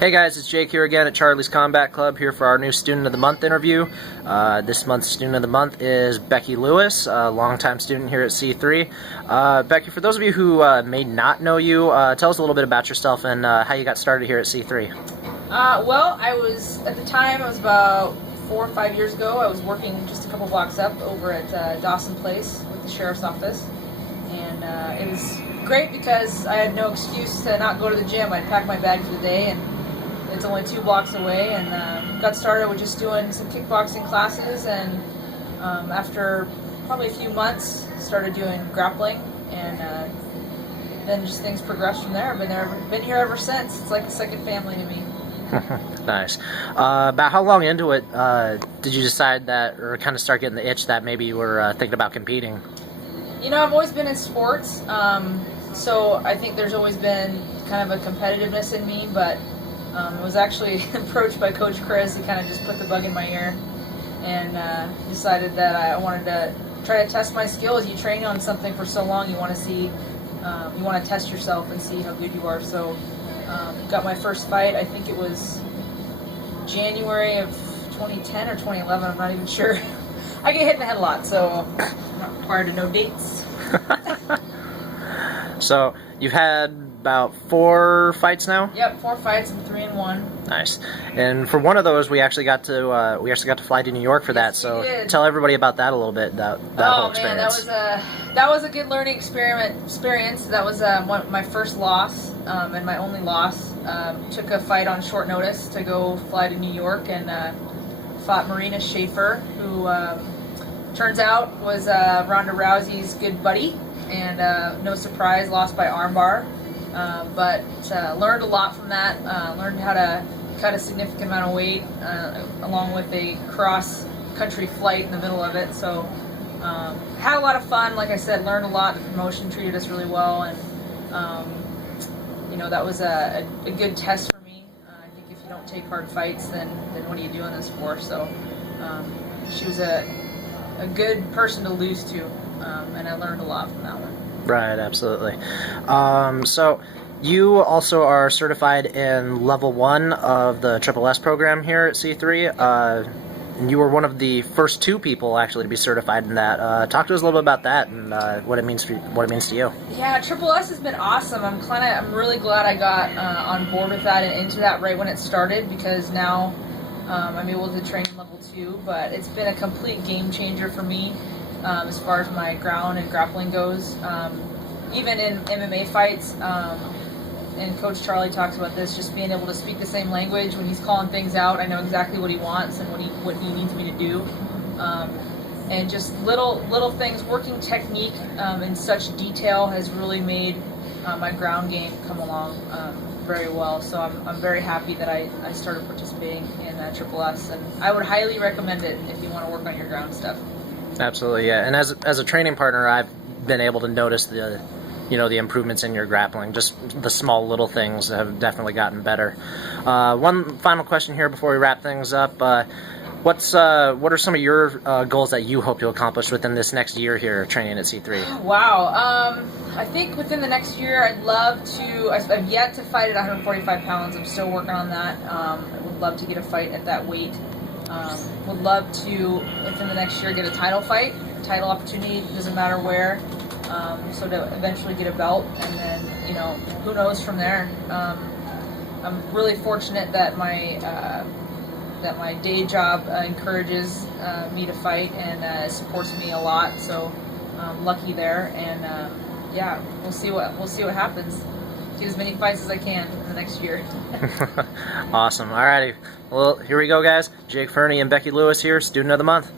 Hey guys, it's Jake here again at Charlie's Combat Club here for our new Student of the Month interview. This month's Student of the Month is Becky Lewis, a longtime student here at C3. Becky, for those of you who may not know you, tell us a little bit about yourself and how you got started here at C3. Well, at the time, I was about 4 or 5 years ago. I was working just a couple blocks up over at Dawson Place with the Sheriff's Office. And it was great because I had no excuse to not go to the gym. I'd pack my bag for the day, and it's only 2 blocks away, and got started with just doing some kickboxing classes, and after probably a few months started doing grappling, and then just things progressed from there. I've been here ever since. It's like a second family to me. Nice. About how long into it did you decide that, or kind of start getting the itch that maybe you were thinking about competing? You know, I've always been in sports, so I think there's always been kind of a competitiveness in me, but I was actually approached by Coach Chris. He kind of just put the bug in my ear and decided that I wanted to try to test my skills. You train on something for so long, you want to see, you want to test yourself and see how good you are. So got my first fight, I think it was January of 2010 or 2011, I'm not even sure. I get hit in the head a lot, so I'm not required to know dates. So you've had about 4 fights now? Yep, 4 fights and 3 in 1. Nice. And for one of those, we actually got to fly to New York for that. So tell everybody about that a little bit. That whole experience. That was a good learning experience. That was my first loss and my only loss. Took a fight on short notice to go fly to New York and fought Marina Schaefer, who turns out was Ronda Rousey's good buddy, and no surprise, lost by armbar. But learned a lot from that. Learned how to cut a significant amount of weight, along with a cross-country flight in the middle of it. So had a lot of fun. Like I said, learned a lot. The promotion treated us really well, and you know, that was a good test for me. I think if you don't take hard fights, then what are you doing this for? So she was a good person to lose to, and I learned a lot from that one. Right, absolutely. So you also are certified in level 1 of the SSS program here at C3. And you were one of the first 2 people actually to be certified in that. Talk to us a little bit about that and what it means to you. Yeah, SSS has been awesome. I'm really glad I got on board with that and into that right when it started, because now I'm able to train in level 2. But it's been a complete game changer for me. As far as my ground and grappling goes, even in MMA fights, and Coach Charlie talks about this, just being able to speak the same language when he's calling things out. I know exactly what he wants and what he needs me to do, and just little things, working technique in such detail has really made my ground game come along very well. So I'm very happy that I started participating in SSS, and I would highly recommend it if you want to work on your ground stuff. Absolutely, yeah. And as a training partner, I've been able to notice the improvements in your grappling. Just the small little things have definitely gotten better. One final question here before we wrap things up. What are some of your goals that you hope to accomplish within this next year here training at C3? Wow. I think within the next year, I'd love to. I've yet to fight at 145 pounds. I'm still working on that. I would love to get a fight at that weight. Would love to, within the next year, get a title fight, title opportunity, doesn't matter where, so to eventually get a belt, and then, you know, who knows from there. I'm really fortunate that my day job encourages me to fight and supports me a lot, so I'm lucky there, and yeah, we'll see what happens. Get as many fights as I can in the next year. Awesome. Alrighty. Well, here we go, guys. Jake Fernie and Becky Lewis here, Student of the Month.